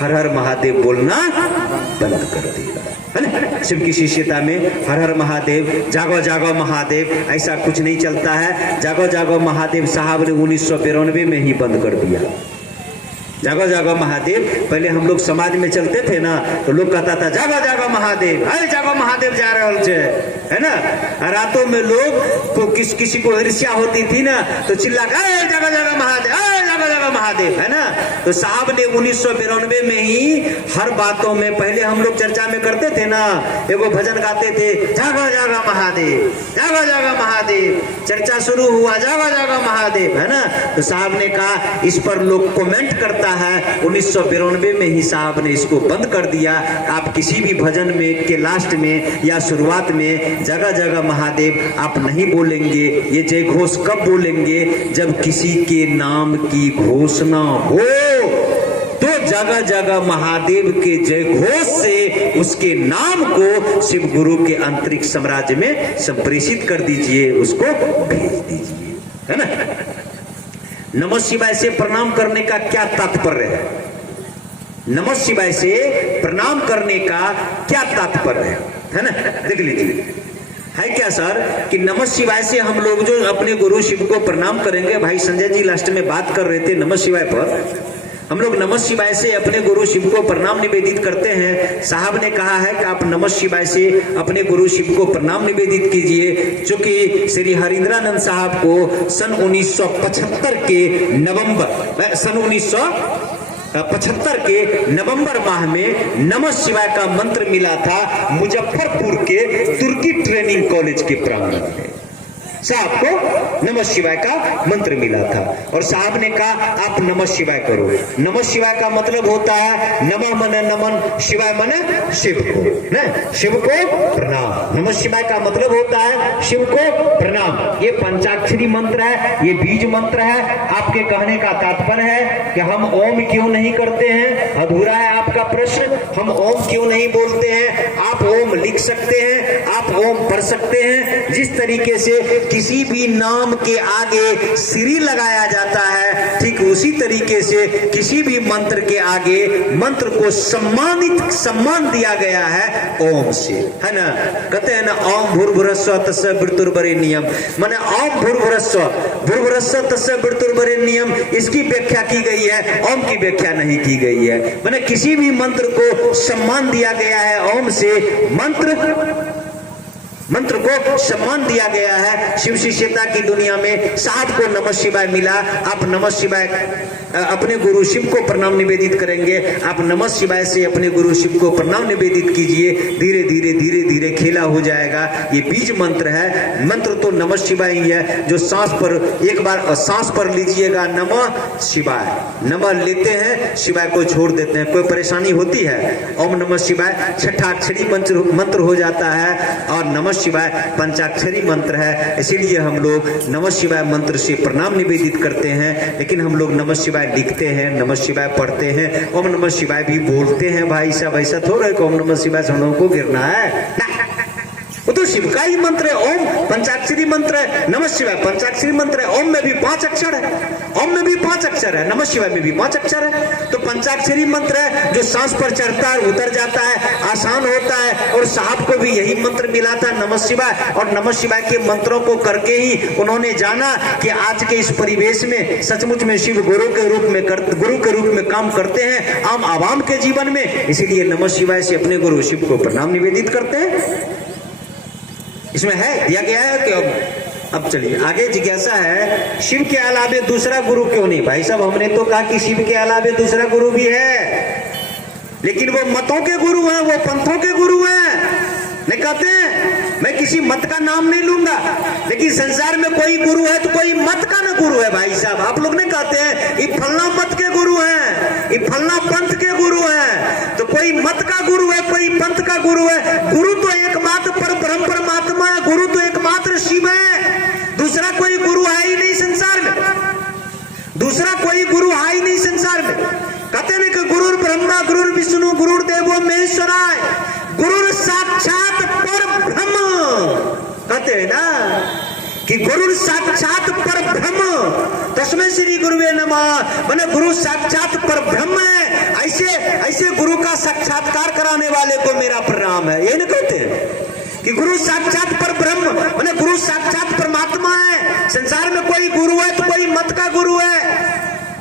हर हर महादेव बोलना बंद कर देगा, है ना। शिव की शिष्यता में हर हर महादेव, जागो जागो महादेव, ऐसा कुछ नहीं चलता है। जागो जागो महादेव साहब ने 1992 में ही बंद कर दिया। जागो जागो महादेव पहले हम लोग समाज में चलते थे ना, तो लोग कहता था जागो जागो महादेव, अरे जागो महादेव जा रहे छे, है ना। रातों में लोग को किसी को ईर्ष्या होती थी ना, तो चिल्ला अरे जागो जागो महादेव, अरे जागो जागो महादेव, है ना। तो साहब ने 1992 में ही हर बातों में, पहले हम लोग चर्चा में करते थे ना, एगो भजन गाते थे जागो जागो महादेव, जागो जागो महादेव, चर्चा शुरू हुआ जागो जागो महादेव, है ना। तो साहब ने कहा इस पर लोग कमेंट करता है, 1992 में ही साहब ने इसको बंद कर दिया। आप किसी भी भजन में के लास्ट में या शुरुआत में जगह जगह महादेव आप नहीं बोलेंगे। ये जय घोष कब बोलेंगे? जब किसी के नाम की घोषणा हो, तो जगह जगह महादेव के जय घोष से उसके नाम को शिव गुरु के अंतरिक्ष साम्राज्य में संप्रेषित कर दीजिए, उसको भेज दीजिए, है ना। नमः शिवाय से प्रणाम करने का क्या तात्पर्य है? नमः शिवाय से प्रणाम करने का क्या तात्पर्य है ना। देख लीजिए, है क्या सर कि नमः शिवाय से हम लोग जो अपने गुरु शिव को प्रणाम करेंगे, भाई संजय जी लास्ट में बात कर रहे थे नमः शिवाय पर, हम लोग नमः शिवाय से अपने गुरु शिव को प्रणाम निवेदित करते हैं। साहब ने कहा है कि आप नमः शिवाय से अपने गुरु शिव को प्रणाम निवेदित कीजिए, क्योंकि श्री हरिंद्रानंद साहब को सन 1975 के नवंबर माह में नमः शिवाय का मंत्र मिला था मुजफ्फरपुर के तुर्की ट्रेनिंग कॉलेज के प्रांगण में। साहब को नमः शिवाय का मंत्र मिला था और साहब ने कहा आप नमः शिवाय करो। नमः शिवाय का मतलब होता है नमः मने नमन, शिवाय मने शिव को, ना शिव को प्रणाम। नमः शिवाय का मतलब होता है शिव को प्रणाम। ये पंचाक्षरी मंत्र है, ये बीज मंत्र है। आपके कहने का तात्पर्य है कि हम ओम क्यों नहीं करते हैं? अधूरा है आपका प्रश्न। हम ओम क्यों नहीं बोलते हैं? आप ओम लिख सकते हैं, आप ओम पढ़ सकते हैं। जिस तरीके से किसी भी नाम के आगे श्री लगाया जाता है, ठीक उसी तरीके से किसी भी मंत्र के आगे मंत्र को सम्मान दिया गया है ओम से, है ना। कहते हैं ना ओम भूर्भुवस्सुः तस्य वितुर्वरेण्यम, माने ओम भूर्भुवस्सुः तस्य वितुर्वरेण्यम, इसकी व्याख्या की गई है, ओम की व्याख्या नहीं की गई है। माने किसी भी मंत्र को सम्मान दिया गया है ओम से, मंत्र को सम्मान दिया गया है। शिव शिष्यता की दुनिया में साहब को नमः शिवाय मिला। आप नमः शिवाय अपने गुरु शिव को प्रणाम निवेदित करेंगे, आप नमः शिवाय से अपने गुरु शिव को प्रणाम निवेदित कीजिए। धीरे धीरे धीरे धीरे खेला हो जाएगा। ये बीज मंत्र है। मंत्र तो नमः शिवाय ही है। जो सांस पर एक बार सांस पर लीजिएगा नमः शिवाय, नमः लेते हैं, शिवाय को छोड़ देते हैं, कोई परेशानी होती है? ओम नमः शिवाय छठा अक्षरी मंत्र हो जाता है और नमः शिवाय पंचाक्षरी मंत्र है। इसीलिए हम लोग नमः शिवाय मंत्र से प्रणाम निवेदित करते हैं। लेकिन हम लोग नमः शिवाय लिखते हैं, नमः शिवाय पढ़ते हैं, ओम नमः शिवाय भी बोलते हैं। भाई साहब ऐसा थोड़ा है कि ओम नमः शिवाय से हम लोगों को गिरना है, वो तो शिव का ही मंत्र है। ओम पंचाक्षरी मंत्र है, नमः शिवाय पंचाक्षरी मंत्र है। ओम में भी 5 अक्षर है, ओम में भी 5 अक्षर है, नमः शिवाय में भी 5 अक्षर है। तो पंचाक्षरी मंत्र है जो सांस पर चढ़ता है, उतर जाता है, आसान होता है। और साहब को भी यही मंत्र मिला था नमः शिवाय, और नमः शिवाय के मंत्रों को करके ही उन्होंने जाना कि आज के इस परिवेश में सचमुच में शिव गुरु के रूप में काम करते हैं आम आवाम के जीवन में। इसीलिए नमः शिवाय से अपने गुरु शिव को प्रणाम निवेदित करते हैं। इसमें है दिया गया है कि अब चलिए आगे जिज्ञासा है, शिव के अलावे दूसरा गुरु क्यों नहीं? भाई साहब हमने तो कहा कि शिव के अलावे दूसरा गुरु भी है, लेकिन वो मतों के गुरु हैं, वो पंथों के गुरु हैं। नहीं कहते हैं, मैं किसी मत का नाम नहीं लूंगा, लेकिन संसार में कोई गुरु है तो कोई मत का ना गुरु है। भाई साहब आप लोग नहीं कहते हैं ये फलना मत के गुरु हैं, ये फलना पंथ के गुरु हैं। तो कोई मत का गुरु है, कोई पंथ का गुरु है। गुरु तो एकमात्र परब्रह्म परमात्मा है, गुरु तो एकमात्र शिव है। दूसरा कोई गुरु है ही नहीं संसार में, दूसरा कोई गुरु है ही नहीं संसार में। कहते हैं कि गुरु ब्रह्मा गुरु विष्णु गुरुदेवो महेश्वराय, गुरु साक्षात परब्रह्म। कहते हैं ना कि गुरु साक्षात परब्रह्म, तस्मै श्री गुरुवे नमः। माने गुरु साक्षात परब्रह्म है। ऐसे ऐसे गुरु का साक्षात्कार कराने वाले को मेरा प्रणाम है। ये नहीं कहते हैं कि गुरु साक्षात पर ब्रह्म, माने गुरु साक्षात परमात्मा है। संसार में कोई गुरु है तो कोई मत का गुरु है,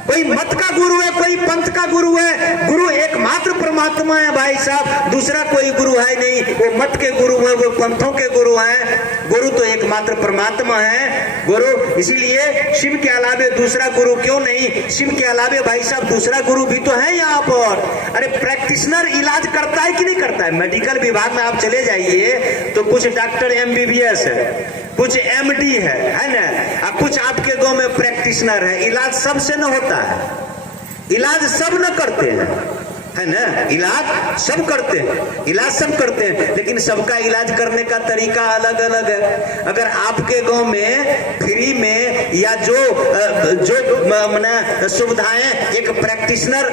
कोई मत का गुरु है, कोई पंथ का गुरु है। गुरु एकमात्र परमात्मा है भाई साहब, दूसरा कोई गुरु है नहीं। वो मत के गुरु है, वो पंथों के गुरु हैं। गुरु तो एकमात्र परमात्मा है गुरु। इसीलिए शिव के अलावे दूसरा गुरु क्यों नहीं? शिव के अलावे भाई साहब दूसरा गुरु भी तो है यहाँ पर। अरे प्रैक्टिशनर इलाज करता है कि नहीं करता है? मेडिकल विभाग में आप चले जाइए तो कुछ डॉक्टर MBBS है, कुछ MD है ना, कुछ आपके गांव में प्रैक्टिशनर है। इलाज सबसे न होता है, इलाज सब न करते हैं, है ना। इलाज सब करते हैं, इलाज सब करते हैं, लेकिन सबका इलाज करने का तरीका अलग अलग है। अगर आपके गांव में फ्री में या जो माने सुविधाएं एक प्रैक्टिशनर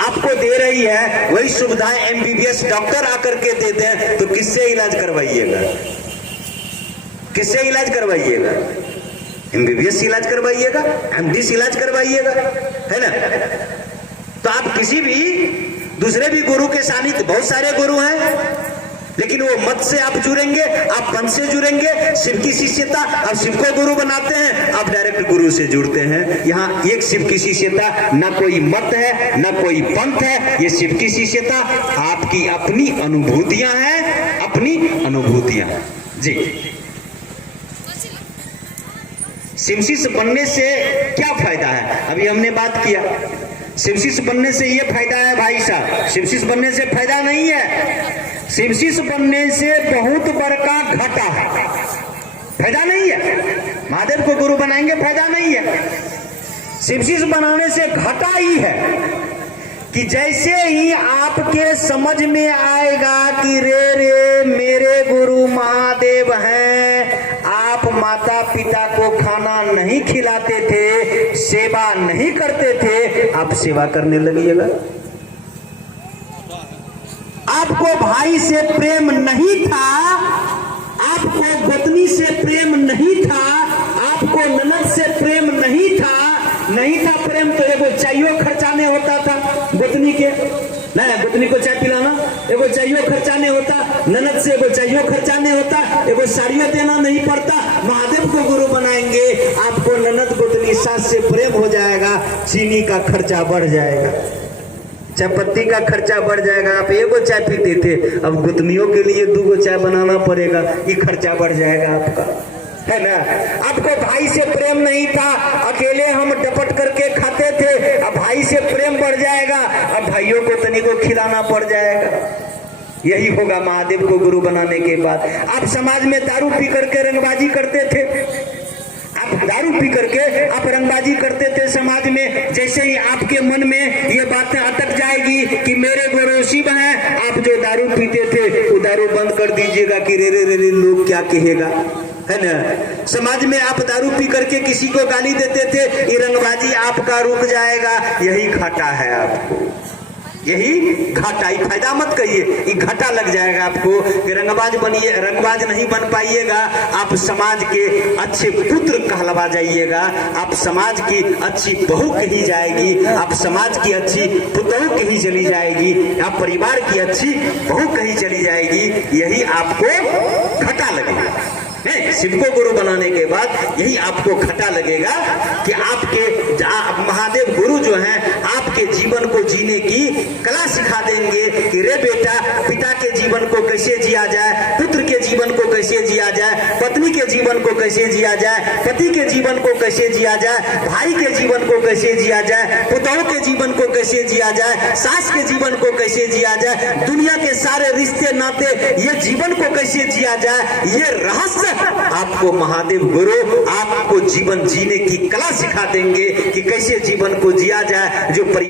आपको दे रही है, वही सुविधाएं MBBS डॉक्टर आकर के दे दें तो किससे इलाज करवाइएगा? किससे इलाज करवाइएगा? MBBS से इलाज करवाइएगा, MD से इलाज करवाइएगा, है ना। तो आप किसी भी दूसरे भी गुरु के सानिध्य, बहुत सारे गुरु हैं, लेकिन वो मत से आप जुड़ेंगे, आप पंथ से जुड़ेंगे, शिव की शिष्यता, आप शिव को गुरु बनाते हैं, आप डायरेक्ट गुरु से जुड़ते हैं। यहाँ एक शिव की शिष्यता, ना कोई मत है ना कोई पंथ है, ये शिव की शिष्यता आपकी अपनी अनुभूतियां हैं, अपनी अनुभूतियां जी। शिव शिष्य बनने से क्या फायदा है? अभी हमने बात किया, शिव शिष्य बनने से ये फायदा है भाई साहब। शिव शिष्य बनने से फायदा नहीं है, शिव शिष्य बनने से बहुत बड़का घाटा है, फायदा नहीं है। महादेव को गुरु बनाएंगे, फायदा नहीं है। शिव शिष्य बनाने से घाटा ही है कि जैसे ही आपके समझ में आएगा कि रे मेरे गुरु महादेव हैं, आप माता पिता को खाना नहीं खिलाते थे, सेवा नहीं करते थे, आप सेवा करने लगिएगा। आपको भाई से प्रेम नहीं था, आपको गोतनी से प्रेम नहीं था, आपको ननद से प्रेम नहीं था प्रेम तो एगो चाइयो खर्चाने होता था गोतनी के, नहीं गोतनी को चाय पिलाना, एगो चाइयो खर्चाने होता, ननद से एगो चाइयो खर्चाने होता, एगो साड़ियों देना नहीं पड़ता। महादेव को गुरु बनाएंगे, आपको ननद गोतनी सास से प्रेम हो जाएगा, चीनी का खर्चा बढ़ जाएगा, चाय पत्ती का खर्चा बढ़ जाएगा। आप एगो चाय पीते थे, अब गोतनियों के लिए 2 चाय बनाना पड़ेगा, ये खर्चा बढ़ जाएगा आपका, है ना। आपको भाई से प्रेम नहीं था, अकेले हम डपट करके खाते थे, अब भाई से प्रेम बढ़ जाएगा, अब भाइयों को तनी को खिलाना पड़ जाएगा। यही होगा महादेव को गुरु बनाने के बाद। आप समाज में दारू पी करके रंगबाजी करते थे, आप दारू पी करके आप रंगबाजी करते थे समाज में, जैसे ही आपके मन में ये बातें अटक जाएगी कि मेरे गुरु शिव हैं, आप जो दारू पीते थे वो दारू बंद कर दीजिएगा कि रे लोग क्या कहेगा, है ना। समाज में आप दारू पी करके किसी को गाली देते थे, ये रंगबाजी आपका रुक जाएगा। यही घाटा है आपको, यही घाटा, ये फायदा मत कहिए, ये घाटा लग जाएगा आपको कि रंगबाज बनिए, रंगबाज नहीं बन पाइएगा। आप समाज के अच्छे पुत्र कहलवा जाइएगा, आप समाज की अच्छी बहू कही जाएगी, आप समाज की अच्छी पुतहू कही चली जाएगी, आप परिवार की अच्छी बहू कही चली जाएगी। यही आपको घाटा लगेगा। शिव को गुरु बनाने के बाद यही आपको घाटा लगेगा कि आपके महादेव गुरु जो हैं आपके जीवन को जीने की कला सिखा देंगे कि रे बेटा, पिता के जीवन को कैसे जिया जाए, पुत्र के जीवन को कैसे जिया जाए, पत्नी के जीवन को कैसे जिया जाए, पति के जीवन को कैसे जिया जाए, भाई के जीवन को कैसे जिया जाए, पुतों के जीवन को कैसे जिया जाए, सास के जीवन को कैसे जिया जाए, दुनिया के सारे रिश्ते नाते ये जीवन को कैसे जिया जाए, ये रहस्य आपको महादेव गुरु आपको जीवन जीने की कला सिखा देंगे कि कैसे जीवन को जिया जाए। जो